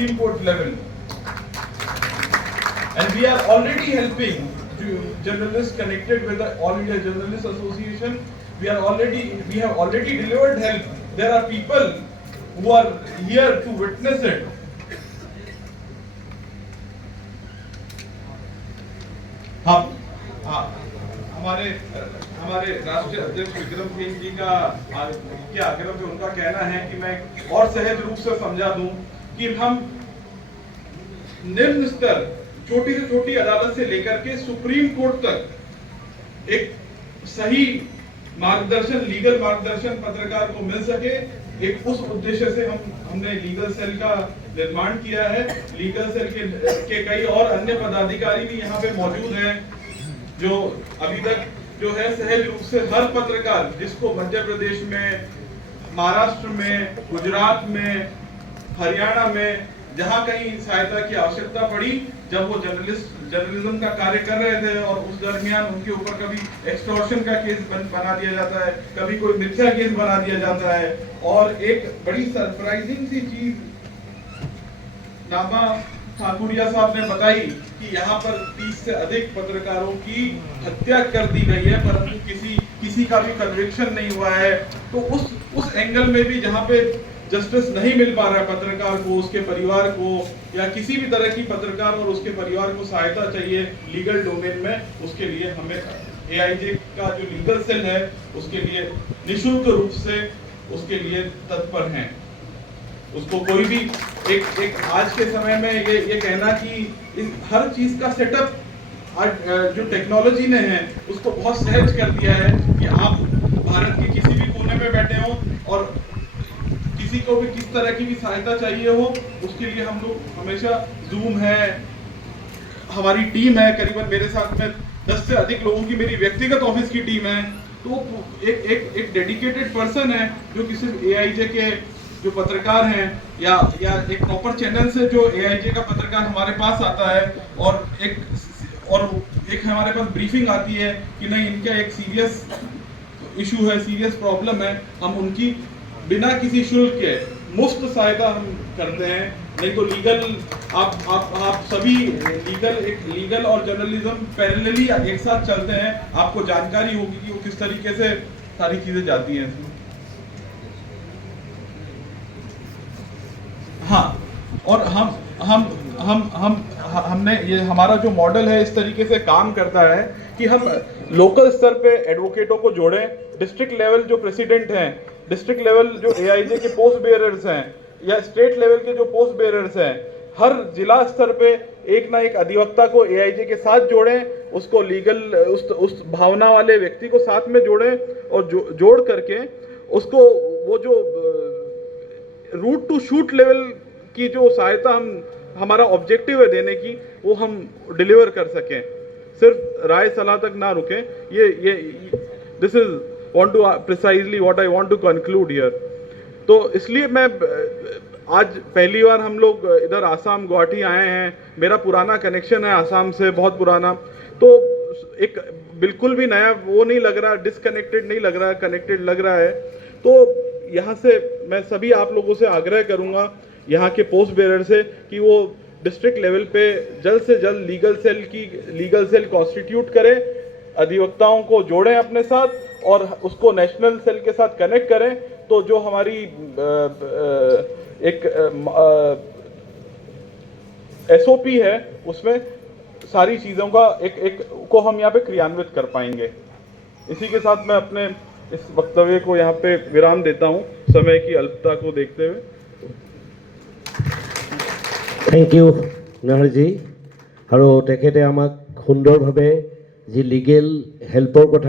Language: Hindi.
Supreme Court level. And we are already helping to journalists connected with the All India Journalists Association. We have already delivered help. There are people who are here to witness it. हम हमारे राष्ट्रीय अध्यक्ष विक्रम सिंह जी का के आग्रह पे उनका कहना है कि मैं और सहज रूप से समझा दूं कि हम निम्न स्तर छोटी से छोटी अदालत से लेकर के सुप्रीम कोर्ट तक एक सही मार्गदर्शन, लीगल मार्गदर्शन पत्रकार को मिल सके, एक उस उद्देश्य से हमने लीगल सेल का निर्माण किया है। लीगल सेल के कई और अन्य पदाधिकारी भी यहाँ पे मौजूद हैं, जो अभी तक जो है सहज रूप से हर पत्रकार जिसको मध्य प्रदेश में, महाराष्ट्र में, गुजरात में, हरियाणा में जहां कहीं सहायता की आवश्यकता पड़ी, जब वो जर्नलिज्म का कार्य कर रहे थे और उस दरमियान उनके ऊपर कभी एक्सटॉर्शन का केस बना दिया जाता है, कभी कोई मिथ्या केस बना दिया जाता है। और एक बड़ी सरप्राइजिंग सी चीज नामा ठाकुरिया साहब ने बताई कि यहाँ पर 30 से अधिक पत्रकारों की हत्या कर दी गई है, परंतु किसी का भी कन्विक्शन नहीं हुआ है। तो उस एंगल में भी जहाँ पे जस्टिस नहीं मिल पा रहा है पत्रकार को, उसके परिवार को, या किसी भी तरह की पत्रकार और उसके परिवार को सहायता चाहिए लीगल डोमेन में, उसके लिए हमें एआईजे का जो लीगल सेल है उसके लिए निःशुल्क रूप से उसके लिए तत्पर हैं। उसको कोई भी एक आज के समय में ये कहना कि हर चीज का सेटअप जो टेक्नोलॉजी ने है उसको बहुत सहज कर दिया है कि आप भारत के किसी भी कोने में बैठे हो और किसी को भी किस तरह की भी सहायता चाहिए हो, उसके लिए हम लोग हमेशा जूम है, हमारी टीम है, करीबन मेरे साथ में 10 से अधिक लोगों की मेरी व्यक्तिगत ऑफिस की टीम है। तो एक डेडिकेटेड पर्सन है जो किसी एआईजे के जो पत्रकार हैं या एक प्रॉपर चैनल से जो एआईजे का पत्रकार हमारे पास आता है और एक हमारे पास ब्रीफिंग आती है कि नहीं इनका एक सीरियस इशू है, सीरियस प्रॉब्लम है, हम उनकी बिना किसी शुल्क के मुफ्त सहायता हम करते हैं। नहीं तो लीगल आप सभी लीगल और जर्नलिज्म पैरेलली एक साथ चलते हैं, आपको जानकारी होगी कि वो किस तरीके से सारी चीजें जाती हैं। हाँ, और हमने ये हमारा जो मॉडल है इस तरीके से काम करता है कि हम लोकल स्तर पे एडवोकेटों को जोड़ें, डिस्ट्रिक्ट लेवल जो प्रेसिडेंट हैं, डिस्ट्रिक्ट लेवल जो एआईजे के पोस्ट बेयरर्स हैं या स्टेट लेवल के जो पोस्ट बेयरर्स हैं, हर जिला स्तर पे एक ना एक अधिवक्ता को एआईजे के साथ जोड़ें, उसको लीगल उस भावना वाले व्यक्ति को साथ में जोड़ें और जोड़ करके उसको वो जो रूट टू शूट लेवल की जो सहायता हमारा ऑब्जेक्टिव है देने की, वो हम डिलीवर कर सकें, सिर्फ राय सलाह तक ना रुकें। ये this is want to precisely what I want to conclude here। तो इसलिए मैं आज पहली बार हम लोग इधर आसाम गुवाहाटी आए हैं, मेरा पुराना कनेक्शन है आसाम से, बहुत पुराना, तो एक बिल्कुल भी नया वो नहीं लग रहा, डिसकनेक्टेड नहीं लग रहा, कनेक्टेड लग रहा है। तो यहाँ से मैं सभी आप लोगों से आग्रह करूँगा, यहाँ के पोस्ट बेरर से, कि वो डिस्ट्रिक्ट लेवल पे जल्द से जल्द लीगल सेल कॉन्स्टिट्यूट करें, अधिवक्ताओं को जोड़ें अपने साथ और उसको नेशनल सेल के साथ कनेक्ट करें। तो जो हमारी एक एसओपी है उसमें सारी चीज़ों का एक को हम यहाँ पे क्रियान्वित कर पाएंगे। इसी के साथ मैं अपने इस वक्तव्य को यहाँ पे विराम देता हूँ समय की अल्पता को देखते हुए। थैंक यू नाहर जी। और तेखेते आमाक सुंदरभावे जी लीगल हेल्पर कथा